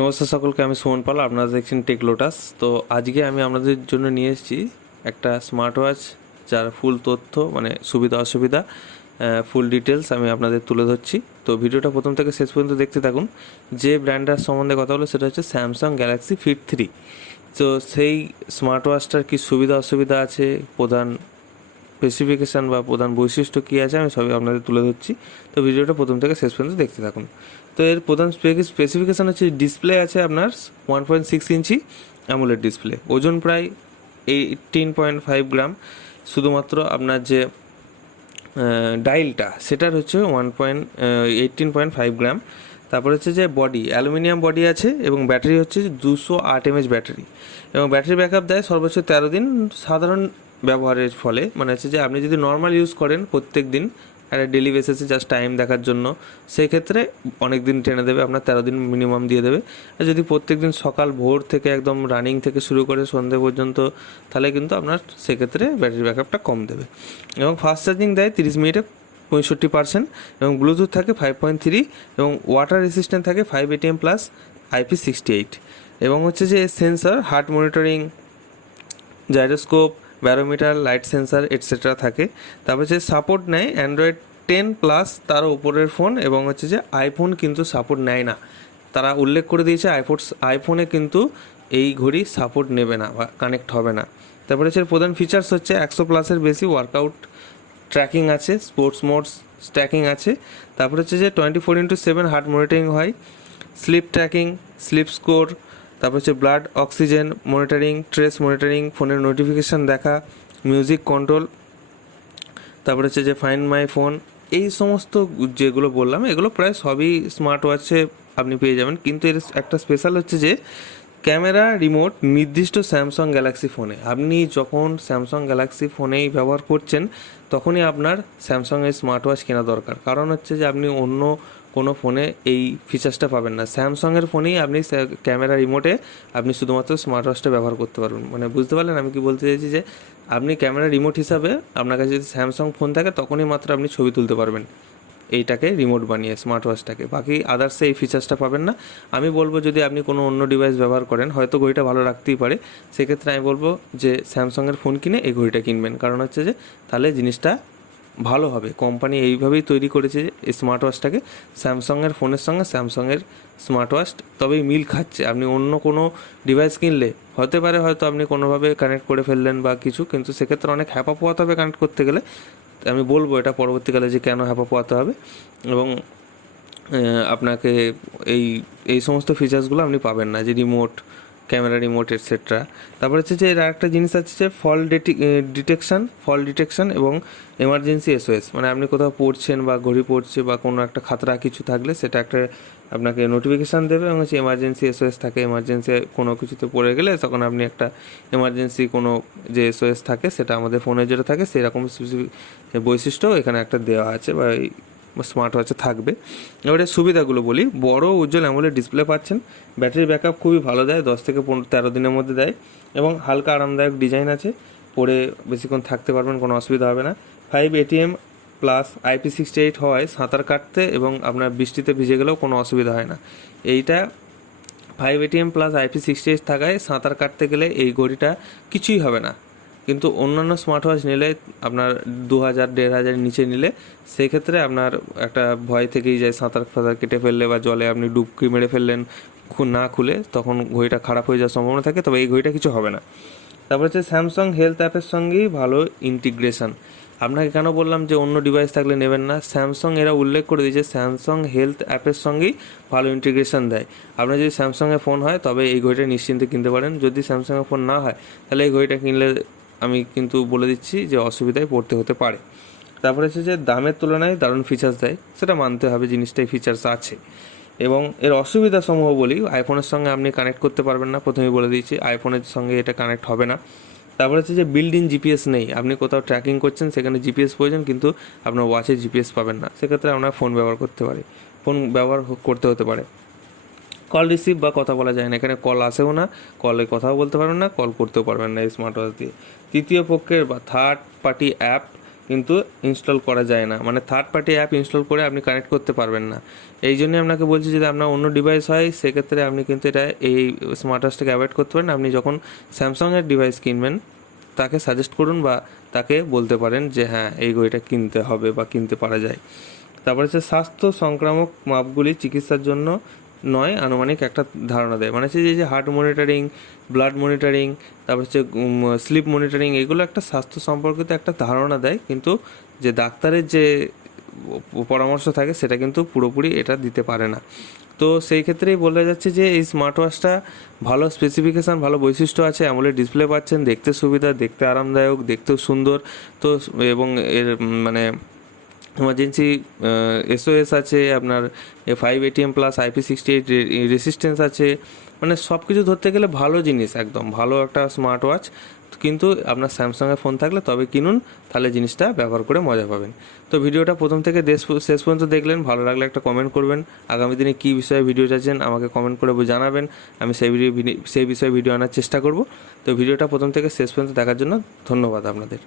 নমস্কার সকলকে, আমি সুমন পাল। আপনারা দেখছেন টেক লোটাস। তো আজকে আমি আপনাদের জন্য নিয়ে এসেছি একটা স্মার্ট ওয়াচ, যার ফুল তথ্য মানে সুবিধা অসুবিধা ফুল ডিটেলস আমি আপনাদের তুলে ধরছি। তো ভিডিওটা প্রথম থেকে শেষ পর্যন্ত দেখতে থাকুন। যে ব্র্যান্ডটার সম্বন্ধে কথা হলো সেটা হচ্ছে স্যামসাং গ্যালাক্সি ফিট 3। তো সেই স্মার্ট ওয়াচটার কী সুবিধা অসুবিধা আছে, প্রধান স্পেসিফিকেশান বা প্রধান বৈশিষ্ট্য কী আছে, আমি সবই আপনাদের তুলে ধরছি। তো ভিডিওটা প্রথম থেকে শেষ পর্যন্ত দেখতে থাকুন। তো এর প্রধান স্পেসিফিকেশান হচ্ছে ডিসপ্লে আছে আপনার 1.6 ইঞ্চি অ্যামোলেড ডিসপ্লে, ওজন প্রায় 18.5 গ্রাম। শুধুমাত্র আপনার যে ডাইলটা সেটার হচ্ছে 18.5 গ্রাম। তারপর হচ্ছে যে বডি অ্যালুমিনিয়াম বডি আছে এবং ব্যাটারি হচ্ছে 208 mAh ব্যাটারি, এবং ব্যাটারি ব্যাকআপ দেয় সর্বোচ্চ 13 দিন সাধারণ ব্যবহারের ফলে। মানে হচ্ছে যে আপনি যদি নর্মাল ইউজ করেন প্রত্যেক দিন একটা ডেলি বেসিসে জাস্ট টাইম দেখার জন্য, সেক্ষেত্রে অনেক দিন টেনে দেবে, আপনার 13 দিন মিনিমাম দিয়ে দেবে। আর যদি প্রত্যেক দিন সকাল ভোর থেকে একদম রানিং থেকে শুরু করে সন্ধ্যে পর্যন্ত, তাহলে কিন্তু আপনার সেক্ষেত্রে ব্যাটারি ব্যাকআপটা কম দেবে। এবং ফাস্ট চার্জিং দেয় 30 মিনিটে 65%, এবং ব্লুটুথ থাকে 5.3, এবং ওয়াটার রেসিস্ট্যান্ট থাকে 5 ATM প্লাস IP68। এবং হচ্ছে যে sensor heart monitoring, gyroscope, barometer, light sensor etcetera থাকে। তারপর হচ্ছে সাপোর্ট নেয় অ্যান্ড্রয়েড 10 প্লাস তার ওপরের ফোন, এবং হচ্ছে যে আইফোন কিন্তু সাপোর্ট নেয় না। তারা উল্লেখ করে দিয়েছে আইফোনে কিন্তু এই ঘড়ি সাপোর্ট নেবে না বা কানেক্ট হবে না। তারপরে হচ্ছে প্রধান ফিচার্স হচ্ছে 100+ বেশি ওয়ার্কআউট ট্র্যাকিং আছে, স্পোর্টস মোডস ট্র্যাকিং আছে। তারপরে হচ্ছে যে 24/7 হার্ট মনিটরিং হয়, স্লিপ ট্র্যাকিং, স্লিপ স্কোর, তারপর হচ্ছে blood oxygen monitoring, trace monitoring, ফোনের নোটিফিকেশান দেখা, মিউজিক কন্ট্রোল, তারপর হচ্ছে যে ফাইন্ড মাই ফোন। এই সমস্ত যেগুলো বললাম এগুলো প্রায় সবই স্মার্ট ওয়াচে আপনি পেয়ে যাবেন। কিন্তু এর একটা স্পেশাল হচ্ছে যে ক্যামেরা রিমোট নির্দিষ্ট স্যামসাং গ্যালাক্সি ফোনে। আপনি যখন স্যামসাং গ্যালাক্সি ফোনেই ব্যবহার করছেন তখনই আপনার স্যামসাংয়ের স্মার্ট ওয়াচ কেনা দরকার। কারণ হচ্ছে যে আপনি অন্য কোনো ফোনে এই ফিচার্সটা পাবেন না। স্যামসাংয়ের ফোনেই আপনি ক্যামেরা রিমোটে আপনি শুধুমাত্র স্মার্ট ওয়াচটা ব্যবহার করতে পারবেন। মানে বুঝতে পারলেন আমি কি বলতে চাইছি, যে আপনি ক্যামেরা রিমোট হিসাবে আপনার কাছে যদি স্যামসাং ফোন থাকে তখনই মাত্র আপনি ছবি তুলতে পারবেন এইটাকে রিমোট বানিয়ে, স্মার্ট ওয়াচটাকে। বাকি আদার্সে এই ফিচার্সটা পাবেন না। আমি বলবো যদি আপনি কোনো অন্য ডিভাইস ব্যবহার করেন, হয়তো ঘড়িটা ভালো রাখতেই পারে, সেক্ষেত্রে আমি বলবো যে স্যামসাংয়ের ফোন কিনে এই ঘড়িটা কিনবেন। কারণ হচ্ছে যে তাহলে জিনিসটা ভালো হবে। কোম্পানি এইভাবেই তৈরি করেছে এই স্মার্ট ওয়াচটাকে, স্যামসাংয়ের ফোনের সঙ্গে স্যামসাংয়ের স্মার্ট ওয়াচ তবেই মিল খাচ্ছে। আপনি অন্য কোনো ডিভাইস কিনলে হতে পারে হয়তো আপনি কোনোভাবে কানেক্ট করে ফেললেন বা কিছু, কিন্তু সেক্ষেত্রে অনেক হ্যাপা পোহাতে হবে কানেক্ট করতে গেলে। আমি বলবো এটা পরবর্তীকালে যে কেন হ্যাপা পোহাতে হবে, এবং আপনাকে এই এই সমস্ত ফিচার্সগুলো আপনি পাবেন না, যে রিমোট, ক্যামেরা রিমোট এটসেট্রা। তারপর হচ্ছে যে এর একটা জিনিস আছে যে ফল ডিটেকশান এবং এমার্জেন্সি SOS। মানে আপনি কোথাও পড়ছেন বা ঘড়ি পড়ছে বা কোনো একটা খাতরা কিছু থাকলে সেটা একটা আপনাকে নোটিফিকেশান দেবে, এবং হচ্ছে এমার্জেন্সি SOS থাকে। এমার্জেন্সি কোনো কিছুতে পড়ে গেলে তখন আপনি একটা এমার্জেন্সি কোনো যে SOS থাকে সেটা আমাদের ফোনে যেটা থাকে সেরকম স্পেসিফিক বৈশিষ্ট্য এখানে একটা দেওয়া আছে বা এই স্মার্ট ওয়াচে থাকবে। এবারে সুবিধাগুলো বলি। বড় উজ্জ্বল অ্যামোলেড ডিসপ্লে পাচ্ছেন, ব্যাটারি ব্যাকআপ খুবই ভালো দেয়, 10 থেকে 13 দিনের মধ্যে দেয়, এবং হালকা আরামদায়ক ডিজাইন আছে, পরে বেশিক্ষণ থাকতে পারবেন, কোনো অসুবিধা হবে না। 5 ATM প্লাস IP68 হওয়ায় সাঁতার কাটতে এবং আপনার বৃষ্টিতে ভিজে গেলেও কোনো অসুবিধা হয় না। এইটা 5 ATM প্লাস IP68 থাকায় সাঁতার কাটতে গেলে এই ঘড়িটা কিছুই হবে না। কিন্তু অন্যান্য স্মার্ট ওয়াচ নিলে আপনার 2000-1500 নিচে নিলে সেক্ষেত্রে আপনার একটা ভয় থেকেই যায়, সাঁতার কেটে ফেললে বা জলে আপনি ডুবকি মেরে ফেললেন না খুলে, তখন ঘড়িটা খারাপ হয়ে যাওয়ার সম্ভাবনা থাকে। তবে এই ঘড়িটা কিছু হবে না। তারপর হচ্ছে স্যামসাং হেলথ অ্যাপের সঙ্গেই ভালো ইন্টিগ্রেশন। আপনাকে কেন বললাম যে অন্য ডিভাইস থাকলে নেবেন না, স্যামসাং এরা উল্লেখ করে দিয়েছে স্যামসাং হেলথ অ্যাপের সঙ্গেই ভালো ইন্টিগ্রেশন দেয়। আপনার যদি স্যামসাংয়ের ফোন হয় তবে এই ঘড়িটা নিশ্চিন্তে কিনতে পারেন। যদি স্যামসাংয়ের ফোন না হয় তাহলে এই ঘড়িটা কিনলে আমি কিন্তু বলে দিচ্ছি যে অসুবিধায় পড়তে হতে পারে। তারপরে হচ্ছে যে দামের তুলনায় দারুণ ফিচার্স দেয়, সেটা মানতে হবে, জিনিসটাই ফিচার্স আছে। এবং এর অসুবিধা সমূহ বলি, আইফোনের সঙ্গে আপনি কানেক্ট করতে পারবেন না, প্রথমেই বলে দিয়েছি আইফোনের সঙ্গে এটা কানেক্ট হবে না। তারপরে হচ্ছে যে বিল্ড ইন জিপিএস নেই। আপনি কোথাও ট্র্যাকিং করছেন সেখানে জিপিএস প্রয়োজন, কিন্তু আপনার ওয়াচে জিপিএস পাবেন না, সেক্ষেত্রে আপনার ফোন ব্যবহার করতে হতে পারে। কল রিসিভ বা কথা বলা যায় না, এখানে কল আসেও না, কলে কথাও বলতে পারবেন না, কল করতেও পারবেন না এই স্মার্ট ওয়াচ দিয়ে। তৃতীয় পক্ষের বা থার্ড পার্টি অ্যাপ কিন্তু ইনস্টল করা যায় না, মানে থার্ড পার্টি অ্যাপ ইনস্টল করে আপনি কানেক্ট করতে পারবেন না। এই জন্যই আপনাকে বলছি, যদি আপনার অন্য ডিভাইস হয় সেক্ষেত্রে আপনি কিন্তু এটা এই স্মার্ট ওয়াচটাকে অ্যাভয়েড করতে পারেন। আপনি যখন স্যামসাংয়ের ডিভাইস কিনবেন তাকে সাজেস্ট করুন বা তাকে বলতে পারেন যে হ্যাঁ এই ঘড়িটা কিনতে হবে বা কিনতে পারা যায়। তারপরে হচ্ছে স্বাস্থ্য সংক্রামক মাপগুলি চিকিৎসার জন্য নয়, আনুমানিক একটা ধারণা দেয়। মানে হচ্ছে যে হার্ট মনিটরিং, ব্লাড মনিটরিং, তারপর হচ্ছে স্লিপ মনিটরিং, এগুলো একটা স্বাস্থ্য সম্পর্কিত একটা ধারণা দেয়, কিন্তু যে ডাক্তারের যে পরামর্শ থাকে সেটা কিন্তু পুরোপুরি এটা দিতে পারে না। তো সেই ক্ষেত্রেই বলা যাচ্ছে যে এই স্মার্ট ওয়াচটা ভালো স্পেসিফিকেশান, ভালো বৈশিষ্ট্য আছে, অ্যামোলেড ডিসপ্লে পাচ্ছেন, দেখতে সুবিধা, দেখতে আরামদায়ক, দেখতেও সুন্দর। তো এবং এর মানে ইমার্জেন্সি এসওএস আছে, আপনার 5 ATM প্লাস IP68 রেসিস্ট্যান্স আছে, মানে সব কিছু ধরতে গেলে ভালো জিনিস, একদম ভালো একটা স্মার্ট ওয়াচ। কিন্তু আপনার স্যামসাংয়ের ফোন থাকলে তবে কিনুন, তাহলে জিনিসটা ব্যবহার করে মজা পাবেন। তো ভিডিওটা প্রথম থেকে শেষ পর্যন্ত দেখলেন, ভালো লাগলে একটা কমেন্ট করবেন। আগামী দিনে কী বিষয়ে ভিডিও চাইছেন আমাকে কমেন্ট করে জানাবেন, আমি সেই বিষয়ে ভিডিও আনার চেষ্টা করব। তো ভিডিওটা প্রথম থেকে শেষ পর্যন্ত দেখার জন্য ধন্যবাদ আপনাদের।